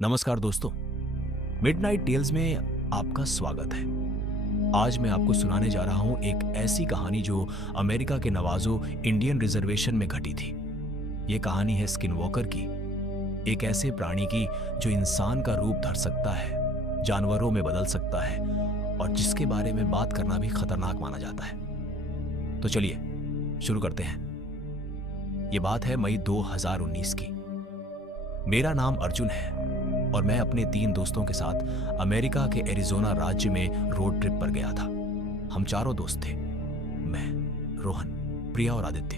नमस्कार दोस्तों, midnight tales में आपका स्वागत है। आज मैं आपको सुनाने जा रहा हूं एक ऐसी कहानी जो अमेरिका के नवाजो इंडियन रिजर्वेशन में घटी थी। ये कहानी है स्किनवॉकर की, एक ऐसे प्राणी की जो इंसान का रूप धर सकता है, जानवरों में बदल सकता है और जिसके बारे में बात करना भी खतरनाक माना जाता है। तो चलिए शुरू करते हैं। ये बात है मई 2019 की। मेरा नाम अर्जुन है और मैं अपने 3 दोस्तों के साथ अमेरिका के एरिज़ोना राज्य में रोड ट्रिप पर गया था। हम चारों दोस्त थे, मैं, रोहन, प्रिया और आदित्य।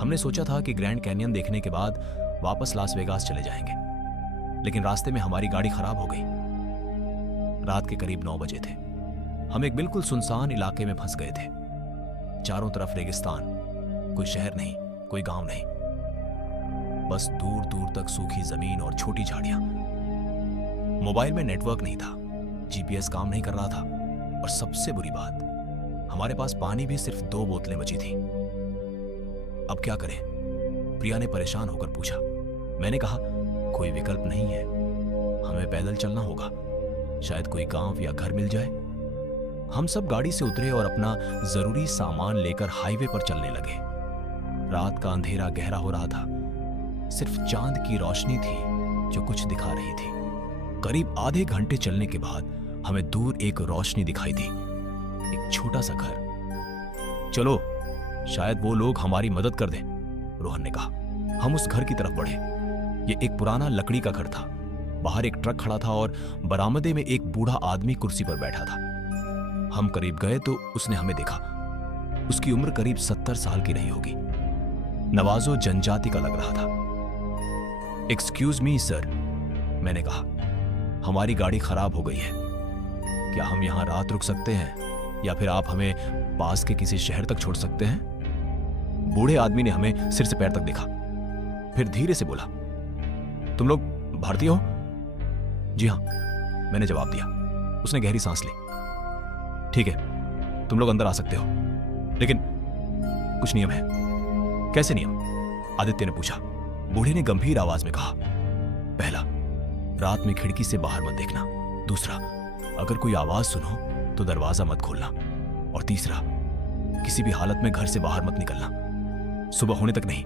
हमने सोचा था कि ग्रैंड कैनियन देखने के बाद वापस लास वेगास चले जाएंगे, लेकिन रास्ते में हमारी गाड़ी खराब हो गई। रात के करीब 9 बजे थे। हम एक बिल्कुल सुनसान इलाके में फंस गए थे। चारों तरफ रेगिस्तान, कोई शहर नहीं, कोई गांव नहीं, बस दूर दूर तक सूखी जमीन और छोटी झाड़ियां। मोबाइल में नेटवर्क नहीं था, जीपीएस काम नहीं कर रहा था और सबसे बुरी बात, हमारे पास पानी भी सिर्फ 2 बोतलें बची थी। अब क्या करें? प्रिया ने परेशान होकर पूछा। मैंने कहा, कोई विकल्प नहीं है, हमें पैदल चलना होगा, शायद कोई गांव या घर मिल जाए। हम सब गाड़ी से उतरे और अपना जरूरी सामान लेकर हाईवे पर चलने लगे। रात का अंधेरा गहरा हो रहा था, सिर्फ चांद की रोशनी थी जो कुछ दिखा रही थी। करीब आधे घंटे चलने के बाद हमें दूर एक रोशनी दिखाई दी, एक छोटा सा घर। चलो, शायद वो लोग हमारी मदद कर दें, रोहन ने कहा। हम उस घर की तरफ बढ़े। ये एक पुराना लकड़ी का घर था। बाहर एक ट्रक खड़ा था और बरामदे में एक बूढ़ा आदमी कुर्सी पर बैठा था। हम करीब गए तो उसने हमें देखा। उसकी उम्र करीब 70 साल की रही होगी। नवाजो जनजाति का लग रहा था। एक्सक्यूज मी सर, मैंने कहा, हमारी गाड़ी खराब हो गई है, क्या हम यहां रात रुक सकते हैं या फिर आप हमें पास के किसी शहर तक छोड़ सकते हैं? बूढ़े आदमी ने हमें सिर से पैर तक देखा, फिर धीरे से बोला, तुम लोग भारतीय हो? जी हां, मैंने जवाब दिया। उसने गहरी सांस ली। ठीक है, तुम लोग अंदर आ सकते हो, लेकिन कुछ नियम है। कैसे नियम? आदित्य ने पूछा। बूढ़े ने गंभीर आवाज में कहा, पहला, रात में खिड़की से बाहर मत देखना। दूसरा, अगर कोई आवाज सुनो तो दरवाजा मत खोलना। और तीसरा, किसी भी हालत में घर से बाहर मत निकलना, सुबह होने तक नहीं।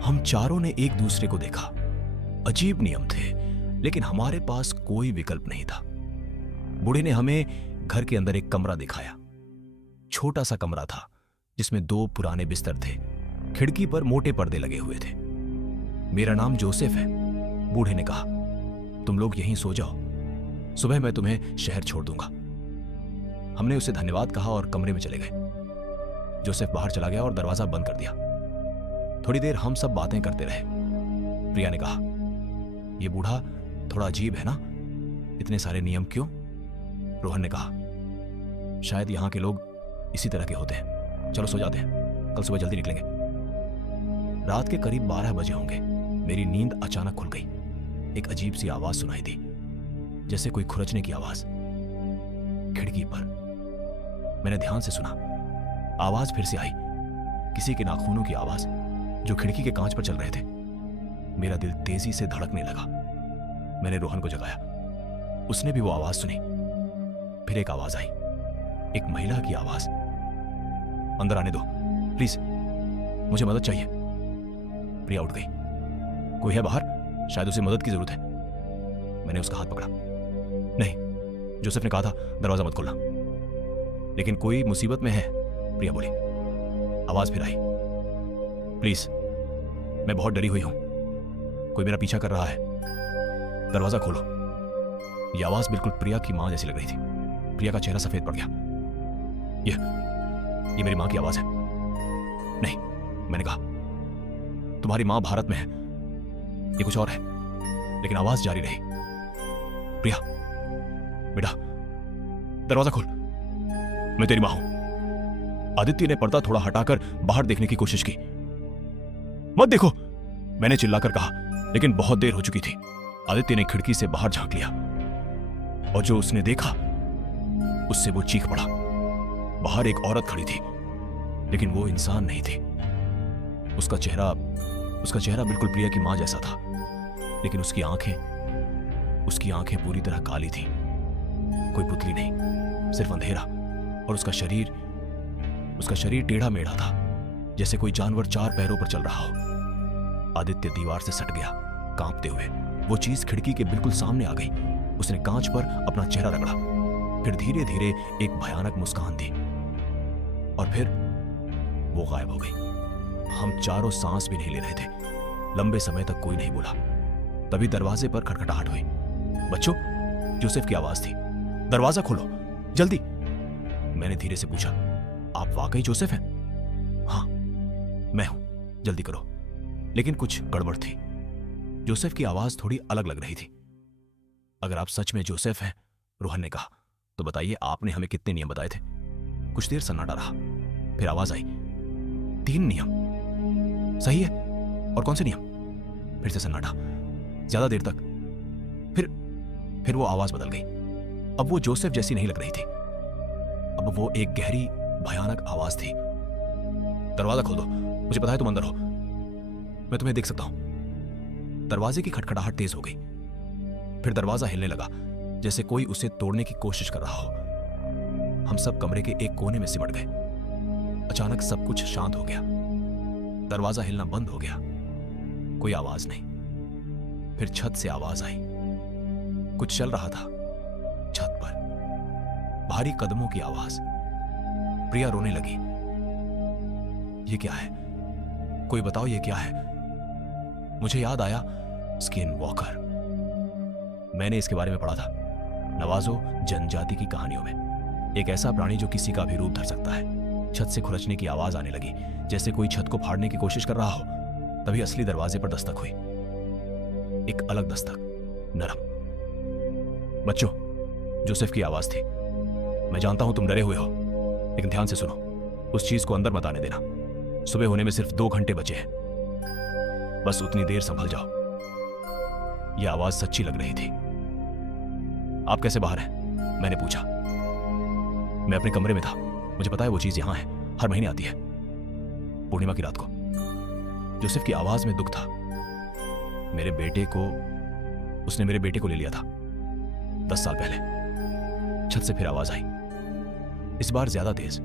हम चारों ने एक दूसरे को देखा। अजीब नियम थे, लेकिन हमारे पास कोई विकल्प नहीं था। बूढ़े ने हमें घर के अंदर एक कमरा दिखाया। छोटा सा कमरा था जिसमें 2 पुराने बिस्तर थे। खिड़की पर मोटे पर्दे लगे हुए थे। मेरा नाम जोसेफ है, बूढ़े ने कहा। तुम लोग यहीं सो जाओ, सुबह मैं तुम्हें शहर छोड़ दूंगा। हमने उसे धन्यवाद कहा और कमरे में चले गए। जोसेफ बाहर चला गया और दरवाजा बंद कर दिया। थोड़ी देर हम सब बातें करते रहे। प्रिया ने कहा, यह बूढ़ा थोड़ा अजीब है ना, इतने सारे नियम क्यों? रोहन ने कहा, शायद यहां के लोग इसी तरह के होते हैं। चलो सो जाते हैं, कल सुबह जल्दी निकलेंगे। रात के करीब 12 बजे होंगे। मेरी नींद अचानक खुल गई। एक अजीब सी आवाज सुनाई दी, जैसे कोई खुरचने की आवाज। खिड़की पर। मैंने ध्यान से सुना। आवाज फिर से आई, किसी के नाखूनों की आवाज जो खिड़की के कांच पर चल रहे थे। मेरा दिल तेजी से धड़कने लगा। मैंने रोहन को जगाया। उसने भी वो आवाज सुनी। फिर एक आवाज आई, एक महिला की आवाज। अंदर आने दो प्लीज, मुझे मदद चाहिए। प्रिया उठ गई। कोई है बाहर? शायद उसे मदद की जरूरत है। मैंने उसका हाथ पकड़ा। नहीं, जोसेफ ने कहा था दरवाजा मत खोलना। लेकिन कोई मुसीबत में है, प्रिया बोली। आवाज फिर आई, प्लीज, मैं बहुत डरी हुई हूं, कोई मेरा पीछा कर रहा है, दरवाजा खोलो। यह आवाज बिल्कुल प्रिया की मां जैसी लग रही थी। प्रिया का चेहरा सफेद पड़ गया। ये मेरी मां की आवाज है। नहीं, मैंने कहा, तुम्हारी मां भारत में है, ये कुछ और है। लेकिन आवाज जारी रही, प्रिया बेटा दरवाजा खोल, मैं तेरी मां हूं। आदित्य ने पर्दा थोड़ा हटाकर बाहर देखने की कोशिश की। मत देखो, मैंने चिल्लाकर कहा, लेकिन बहुत देर हो चुकी थी। आदित्य ने खिड़की से बाहर झांक लिया और जो उसने देखा उससे वो चीख पड़ा। बाहर एक औरत खड़ी थी, लेकिन वो इंसान नहीं थी। उसका चेहरा बिल्कुल प्रिया की मां जैसा था। लेकिन उसकी आंखें पूरी तरह काली थी। कोई पुतली नहीं, सिर्फ अंधेरा। और उसका शरीर टेढ़ा मेढ़ा था, जैसे कोई जानवर 4 पैरों पर चल रहा हो। आदित्य दीवार से सट गया, कांपते हुए। वो चीज खिड़की के बिल्कुल सामने आ गई। उसने कांच पर अपना चेहरा रगड़ा, फिर धीरे धीरे एक भयानक मुस्कान दी, और फिर वो गायब हो गई। हम चारों सांस भी नहीं ले रहे थे। लंबे समय तक कोई नहीं बोला। तभी दरवाजे पर खटखटाहट हुई। बच्चों, जोसेफ की आवाज थी। दरवाजा खोलो, जल्दी। मैंने धीरे से पूछा, आप वाकई जोसेफ हैं? हाँ, मैं हूं, जल्दी करो। लेकिन कुछ गड़बड़ थी। जोसेफ की आवाज थोड़ी अलग लग रही थी। अगर आप सच में जोसेफ हैं, रोहन ने कहा, तो बताइए आपने हमें कितने नियम बताए थे? कुछ देर सन्नाटा रहा, फिर आवाज आई, 3 नियम। सही है, और कौन से नियम? फिर से सन्नाटा, ज्यादा देर तक। फिर वो आवाज बदल गई। अब वो जोसेफ जैसी नहीं लग रही थी। अब वो एक गहरी भयानक आवाज थी। दरवाजा खोल दो, मुझे पता है तुम अंदर हो, मैं तुम्हें देख सकता हूं। दरवाजे की खटखटाहट तेज हो गई। फिर दरवाजा हिलने लगा, जैसे कोई उसे तोड़ने की कोशिश कर रहा हो। हम सब कमरे के एक कोने में सिमट गए। अचानक सब कुछ शांत हो गया। दरवाजा हिलना बंद हो गया। कोई आवाज नहीं। फिर छत से आवाज आई। कुछ चल रहा था छत पर, भारी कदमों की आवाज। प्रिया रोने लगी। ये क्या है? कोई बताओ, ये क्या है? मुझे याद आया, स्किन वॉकर। मैंने इसके बारे में पढ़ा था नवाजो जनजाति की कहानियों में। एक ऐसा प्राणी जो किसी का भी रूप धर सकता है। छत से खुरचने की आवाज आने लगी, जैसे कोई छत को फाड़ने की कोशिश कर रहा हो। तभी असली दरवाजे पर दस्तक हुई। एक अलग दस्तक, नरम। बच्चों, जोसेफ की आवाज थी। मैं जानता हूं तुम डरे हुए हो, लेकिन ध्यान से सुनो। उस चीज को अंदर मत आने देना। सुबह होने में सिर्फ 2 घंटे बचे हैं। बस उतनी देर संभल जाओ। यह आवाज सच्ची लग रही थी। आप कैसे बाहर हैं? मैंने पूछा। मैं अपने कमरे में था। मुझे पता है वो चीज यहां है, हर महीने आती है, पूर्णिमा की रात को। जोसेफ की आवाज में दुख था। उसने मेरे बेटे को ले लिया था 10 साल पहले। छत से फिर आवाज आई, इस बार ज्यादा तेज।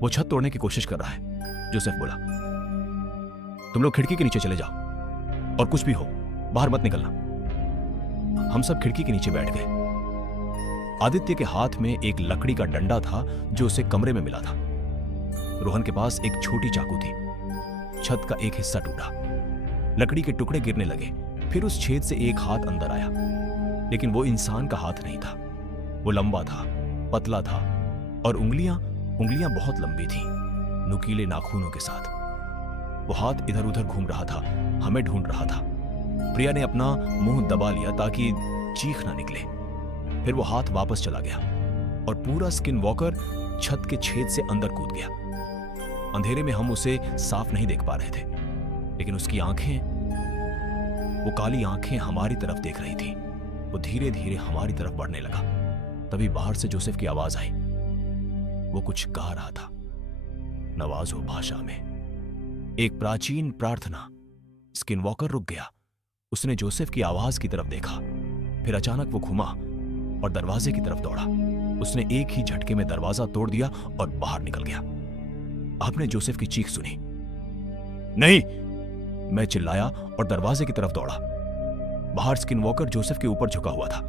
वो छत तोड़ने की कोशिश कर रहा है। जोसेफ बोला, तुम लोग खिड़की के नीचे चले जाओ, और कुछ भी हो बाहर मत निकलना। हम सब खिड़की के नीचे बैठ गए। आदित्य के हाथ में एक लकड़ी का डंडा था जो उसे कमरे में मिला था। रोहन के पास एक छोटी चाकू थी। छत का एक हिस्सा टूटा, लकड़ी के टुकड़े गिरने लगे। फिर उस छेद से एक हाथ अंदर आया, लेकिन वो इंसान का हाथ नहीं था। वो लंबा था, पतला था, और उंगलियां बहुत लंबी थी, नुकीले नाखूनों के साथ। वो हाथ इधर उधर घूम रहा था, हमें ढूंढ रहा था। प्रिया ने अपना मुंह दबा लिया ताकि चीख ना निकले। फिर वो हाथ वापस चला गया, और पूरा स्किन वॉकर छत के छेद से अंदर कूद गया। अंधेरे में हम उसे साफ नहीं देख पा रहे थे, लेकिन उसकी वो काली आंखें हमारी तरफ देख रही थी। वो धीरे धीरे हमारी तरफ बढ़ने लगा। तभी बाहर से जोसेफ की आवाज आई। वो कुछ गा रहा था, नवाजो भाषा में, एक प्राचीन प्रार्थना। स्किन वॉकर रुक गया। उसने जोसेफ की आवाज की तरफ देखा। फिर अचानक वो घुमा और दरवाजे की तरफ दौड़ा। उसने एक ही झटके में दरवाजा तोड़ दिया और बाहर निकल गया। आपने जोसेफ की चीख सुनी? नहीं, मैं चिल्लाया और दरवाजे की तरफ दौड़ा। बाहर स्किन वॉकर जोसेफ के ऊपर झुका हुआ था,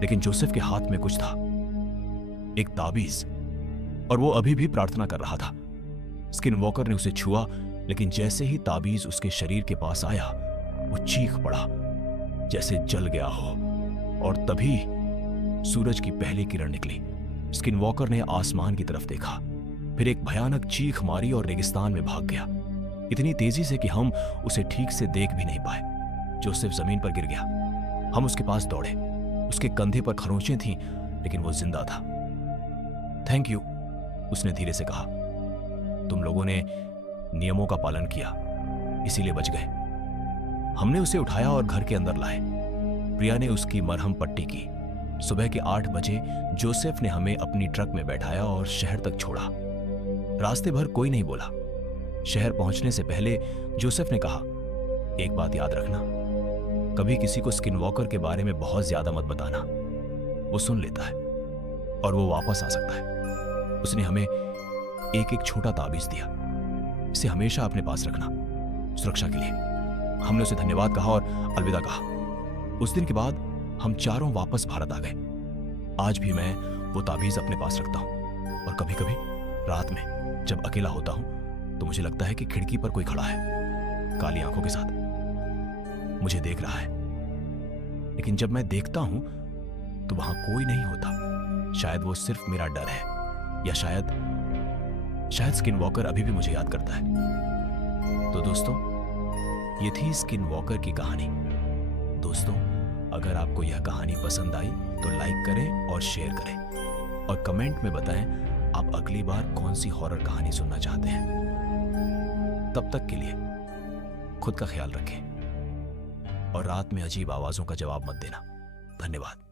लेकिन जोसेफ के हाथ में कुछ था, एक ताबीज, और वो अभी भी प्रार्थना कर रहा था। स्किन वॉकर ने उसे छुआ, लेकिन जैसे ही ताबीज उसके शरीर के पास आया, वो चीख पड़ा जैसे जल गया हो। और तभी सूरज की पहली किरण निकली। स्किन वॉकर ने आसमान की तरफ देखा, फिर एक भयानक चीख मारी और रेगिस्तान में भाग गया, इतनी तेजी से कि हम उसे ठीक से देख भी नहीं पाए। जोसेफ जमीन पर गिर गया। हम उसके पास दौड़े। उसके कंधे पर खरोंचें थीं, लेकिन वो जिंदा था। थैंक यू, उसने धीरे से कहा। तुम लोगों ने नियमों का पालन किया, इसीलिए बच गए। हमने उसे उठाया और घर के अंदर लाए। प्रिया ने उसकी मरहम पट्टी की। सुबह के 8 बजे जोसेफ ने हमें अपनी ट्रक में बैठाया और शहर तक छोड़ा। रास्ते भर कोई नहीं बोला। शहर पहुंचने से पहले जोसेफ ने कहा, एक बात याद रखना, कभी किसी को स्किन वॉकर के बारे में बहुत ज्यादा मत बताना। वो सुन लेता है और वो वापस आ सकता है। उसने हमें एक एक छोटा ताबीज दिया, इसे हमेशा अपने पास रखना, सुरक्षा के लिए। हमने उसे धन्यवाद कहा और अलविदा कहा। उस दिन के बाद हम चारों वापस भारत आ गए। आज भी मैं वो ताबीज अपने पास रखता हूं और कभी कभी रात में जब अकेला होता हूं तो मुझे लगता है कि खिड़की पर कोई खड़ा है, काली आंखों के साथ मुझे देख रहा है। लेकिन जब मैं देखता हूं तो वहां कोई नहीं होता। शायद वो सिर्फ मेरा डर है, या शायद स्किन वॉकर अभी भी मुझे याद करता है। तो दोस्तों, ये थी स्किन वॉकर की कहानी। दोस्तों, अगर आपको यह कहानी पसंद आई तो लाइक करें और शेयर करें और कमेंट में बताएं आप अगली बार कौन सी हॉरर कहानी सुनना चाहते हैं। तब तक के लिए खुद का ख्याल रखें और रात में अजीब आवाजों का जवाब मत देना। धन्यवाद।